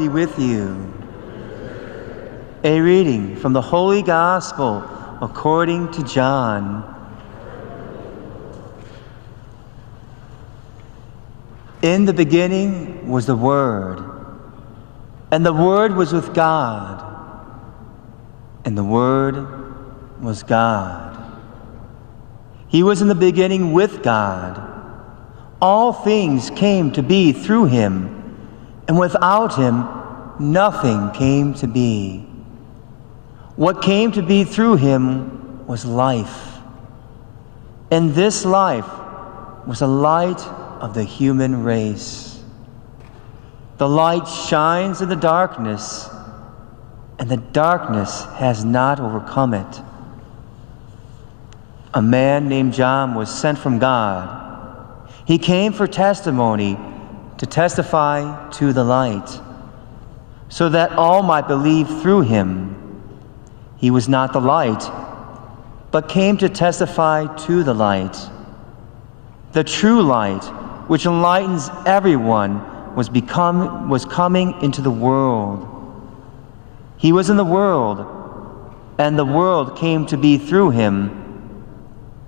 be with you. A reading from the Holy Gospel according to John. In the beginning was the Word, and the Word was with God, and the Word was God. He was in the beginning with God. All things came to be through him, and without him nothing came to be. What came to be through him was life, and this life was the light of the human race. The light shines in the darkness, and the darkness has not overcome it. A man named John was sent from God. He came for testimony, to testify to the light, so that all might believe through him. He was not the light, but came to testify to the light. The true light, which enlightens everyone, was coming into the world. He was in the world, and the world came to be through him,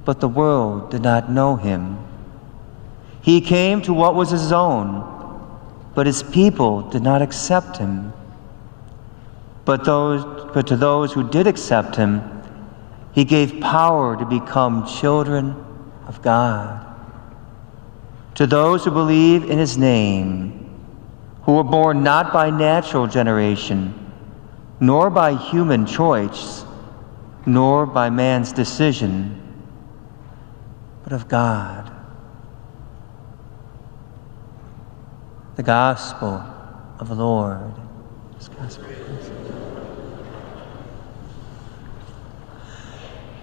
but the world did not know him. He came to what was his own, but his people did not accept him. But to those who did accept him, he gave power to become children of God. To those who believe in his name, who were born not by natural generation, nor by human choice, nor by man's decision, but of God. The Gospel of the Lord.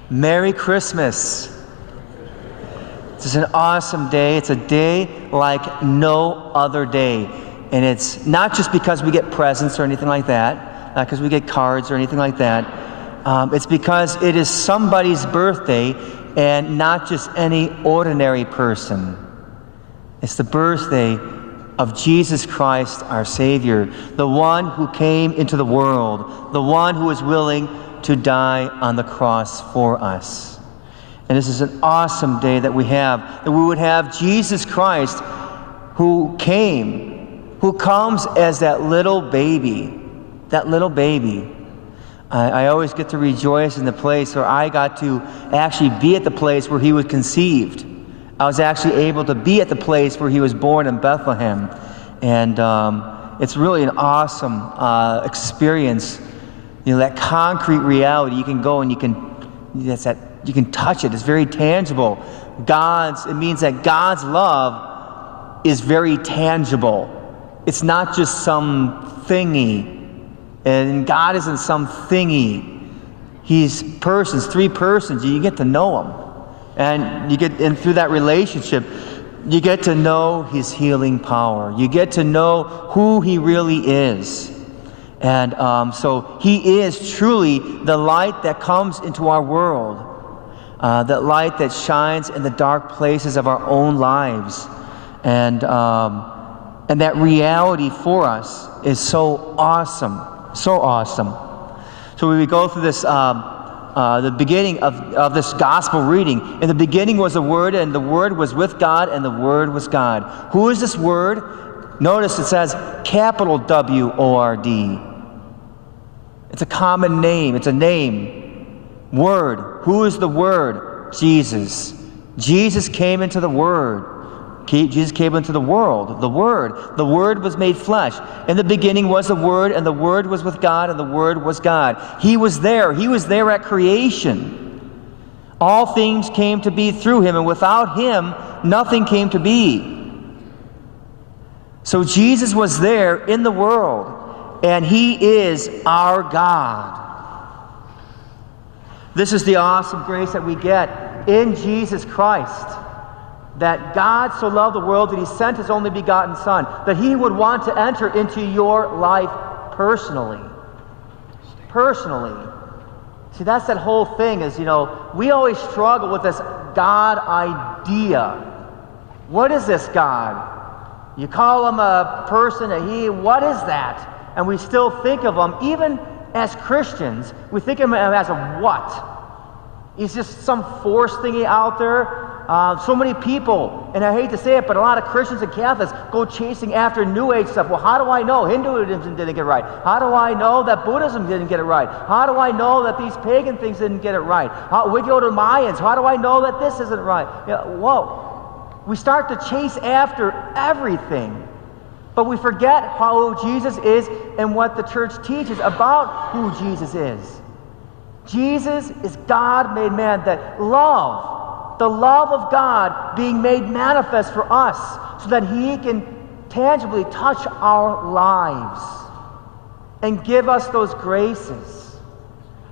Merry Christmas. This is an awesome day. It's a day like no other day. And it's not just because we get presents or anything like that, not because we get cards or anything like that. It's because it is somebody's birthday, and not just any ordinary person. It's the birthday of Jesus Christ, our Savior, the one who came into the world, the one who was willing to die on the cross for us. And this is an awesome day that we would have Jesus Christ who comes as that little baby. I always get to rejoice in the place where I got to actually be at the place where he was conceived. I was actually able to be at the place where he was born in Bethlehem. And it's really an awesome experience. You know, that concrete reality, you can go and you can touch it. It's very tangible. It means that God's love is very tangible. It's not just some thingy. And God isn't some thingy. He's persons, three persons. You get to know him. And through that relationship, you get to know his healing power. You get to know who he really is. And so he is truly the light that comes into our world, that light that shines in the dark places of our own lives. And that reality for us is so awesome, so awesome. So we go through this, the beginning of this gospel reading. In the beginning was the Word, and the Word was with God, and the Word was God. Who is this Word? Notice it says capital W-O-R-D. It's a common name. It's a name. Word. Who is the Word? Jesus. Jesus came into the Word. Jesus came into the world. The Word. The Word was made flesh. In the beginning was the Word, and the Word was with God, and the Word was God. He was there. He was there at creation. All things came to be through him, and without him, nothing came to be. So Jesus was there in the world. And he is our God. This is the awesome grace that we get in Jesus Christ. That God so loved the world that he sent his only begotten Son, that he would want to enter into your life personally. Personally. See, that's that whole thing is, we always struggle with this God idea. What is this God? You call him a person, a he, what is that? and we still think of him, even as Christians, we think of him as a what? He's just some force thingy out there. So many people, and I hate to say it, but a lot of Christians and Catholics go chasing after New Age stuff. Well, how do I know Hinduism didn't get it right? How do I know that Buddhism didn't get it right? How do I know that these pagan things didn't get it right? We go to Mayans. How do I know that this isn't right? Whoa. We start to chase after everything, but we forget who Jesus is and what the church teaches about who Jesus is. Jesus is God made man, that love, the love of God being made manifest for us so that he can tangibly touch our lives and give us those graces.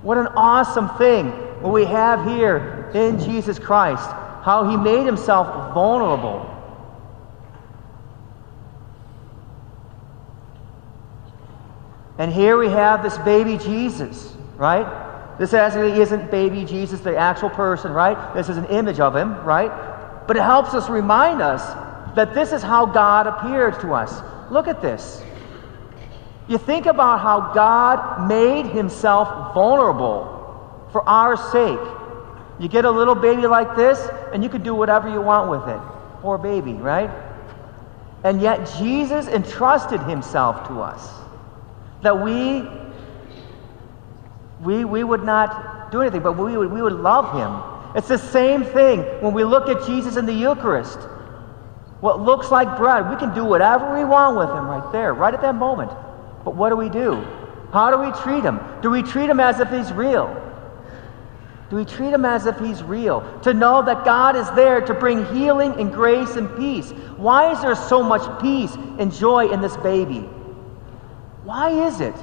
What an awesome thing what we have here in Jesus Christ, how he made himself vulnerable. And here we have this baby Jesus, right? This actually isn't baby Jesus, the actual person, right? This is an image of him, right? But it helps us remind us that this is how God appeared to us. Look at this. You think about how God made himself vulnerable for our sake. You get a little baby like this, and you can do whatever you want with it. Poor baby, right? And yet Jesus entrusted himself to us, that we would not do anything, but we would love him. It's the same thing when we look at Jesus in the Eucharist. What looks like bread, we can do whatever we want with him right there, right at that moment. But what do? How do we treat him? Do we treat him as if he's real? Do we treat him as if he's real? To know that God is there to bring healing and grace and peace. Why is there so much peace and joy in this baby? Why is it?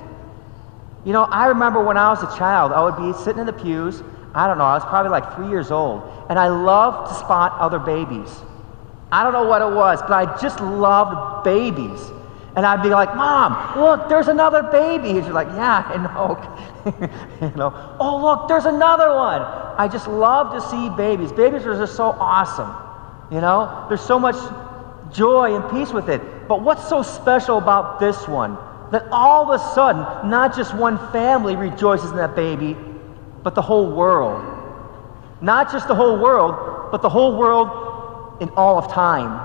You know, I remember when I was a child, I would be sitting in the pews. I don't know, I was probably like 3 years old. And I loved to spot other babies. I don't know what it was, but I just loved babies. And I'd be like, Mom, look, there's another baby. And she's like, yeah, I know. Oh, look, there's another one. I just love to see babies. Babies are just so awesome. There's so much joy and peace with it. But what's so special about this one? That all of a sudden, not just one family rejoices in that baby, but the whole world. Not just the whole world, but the whole world in all of time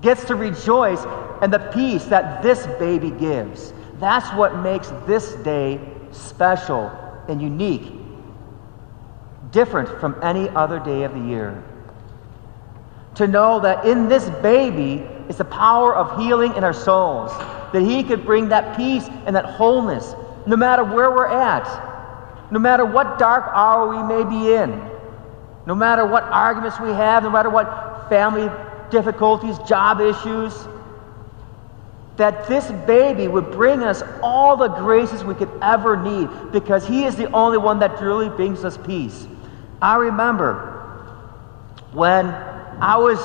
gets to rejoice in the peace that this baby gives. That's what makes this day special and unique, different from any other day of the year. To know that in this baby is the power of healing in our souls, that he could bring that peace and that wholeness, no matter where we're at, no matter what dark hour we may be in, no matter what arguments we have, no matter what family difficulties, job issues, that this baby would bring us all the graces we could ever need, because he is the only one that truly brings us peace. I remember when I was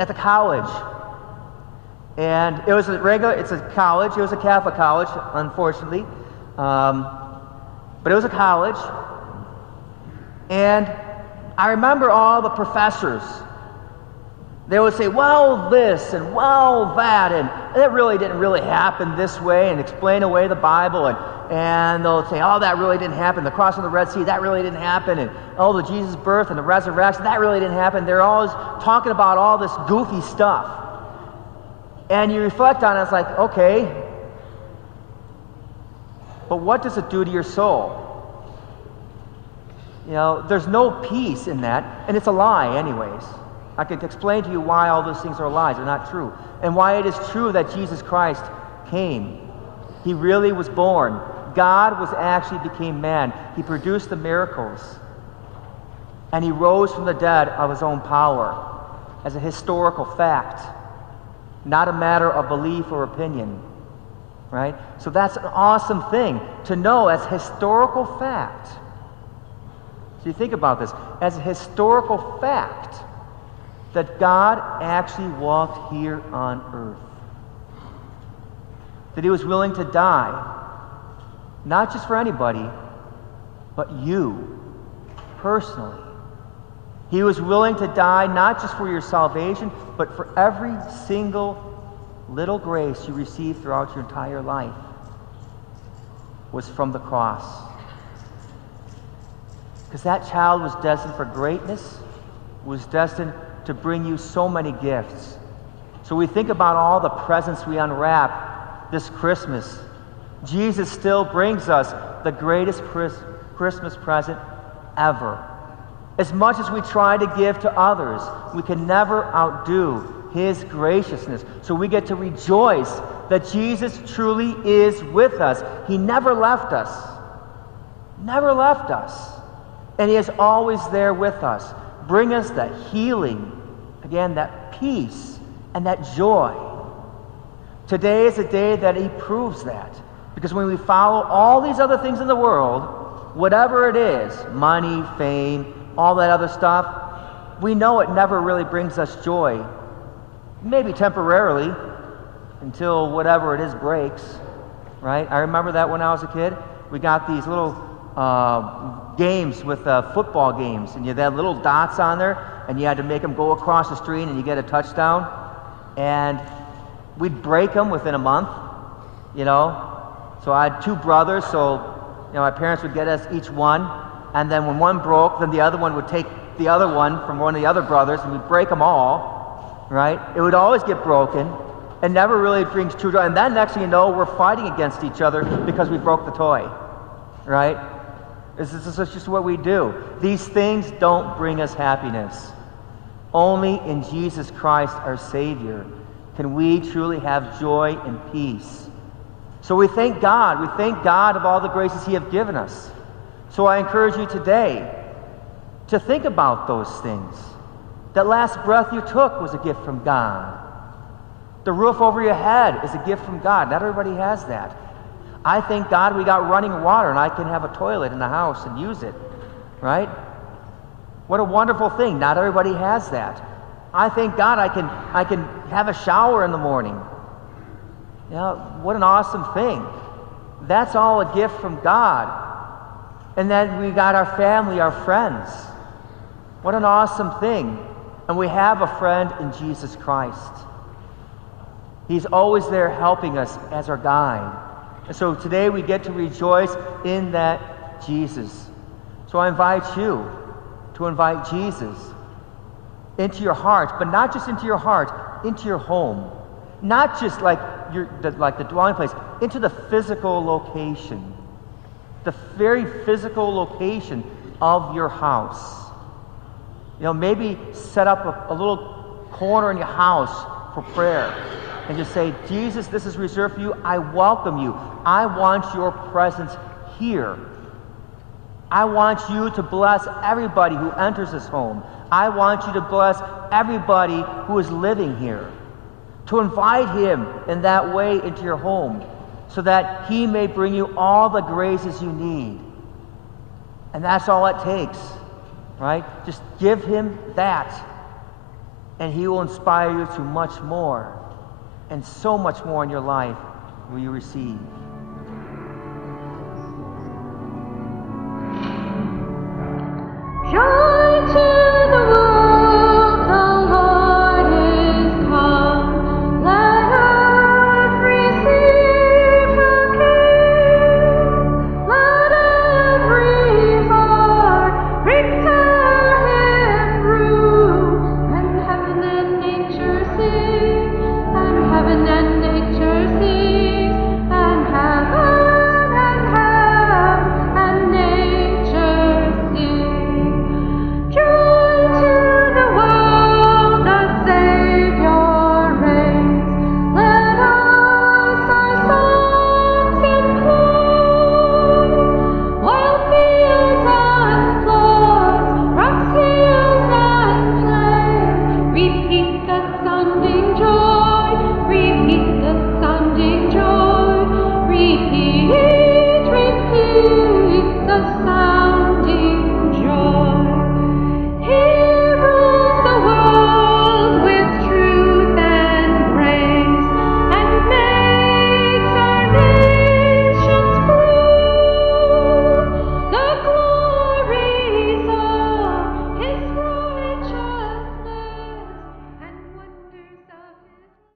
at the college, and it's a college, it was a Catholic college, unfortunately, but it was a college, and I remember all the professors. They would say, well, this, and well, that, and it really didn't really happen this way, and explain away the Bible, and they'll say, oh, that really didn't happen. The crossing of the Red Sea, that really didn't happen, and oh, the Jesus birth and the resurrection, that really didn't happen. They're always talking about all this goofy stuff. And you reflect on it, it's like, okay, but what does it do to your soul? There's no peace in that, and it's a lie anyways. I can explain to you why all those things are lies, they're not true. And why it is true that Jesus Christ came. He really was born. God became man. He produced the miracles. And he rose from the dead of his own power as a historical fact, not a matter of belief or opinion. Right? So that's an awesome thing to know as historical fact. So you think about this, as a historical fact, that God actually walked here on earth. That he was willing to die, not just for anybody, but you, personally. He was willing to die not just for your salvation, but for every single little grace you received throughout your entire life was from the cross. Because that child was destined for greatness, was destined to bring you so many gifts. So we think about all the presents we unwrap this Christmas. Jesus still brings us the greatest Christmas present ever. As much as we try to give to others, we can never outdo his graciousness. So we get to rejoice that Jesus truly is with us. He never left us. Never left us. And he is always there with us. Bring us that healing, again, that peace and that joy. Today is a day that he proves that. Because when we follow all these other things in the world, whatever it is, money, fame, all that other stuff, we know it never really brings us joy. Maybe temporarily, until whatever it is breaks, right? I remember that when I was a kid. We got these little games with football games, and you had little dots on there, and you had to make them go across the street, and you get a touchdown. And we'd break them within a month, you know. So I had two brothers, so my parents would get us each one, and then when one broke, then the other one would take the other one from one of the other brothers, and we'd break them all, right? It would always get broken, and never really brings true joy. And then next thing you know, we're fighting against each other because we broke the toy, right? This is just what we do. These things don't bring us happiness. Only in Jesus Christ, our Savior, can we truly have joy and peace. So we thank God. We thank God of all the graces he has given us. So I encourage you today to think about those things. That last breath you took was a gift from God. The roof over your head is a gift from God. Not everybody has that. I thank God we got running water and I can have a toilet in the house and use it, right? What a wonderful thing. Not everybody has that. I thank God I can have a shower in the morning. What an awesome thing. That's all a gift from God. And then we got our family, our friends. What an awesome thing. And we have a friend in Jesus Christ. He's always there helping us as our guide. And so today we get to rejoice in that Jesus. So I invite you to invite Jesus into your heart, but not just into your heart, into your home. Not just like the dwelling place, into the physical location. The very physical location of your house. Maybe set up a little corner in your house for prayer. And just say, Jesus, this is reserved for you. I welcome you. I want your presence here. I want you to bless everybody who enters this home. I want you to bless everybody who is living here. To invite him in that way into your home so that he may bring you all the graces you need. And that's all it takes, right? Just give him that, and he will inspire you to much more. And so much more in your life will you receive.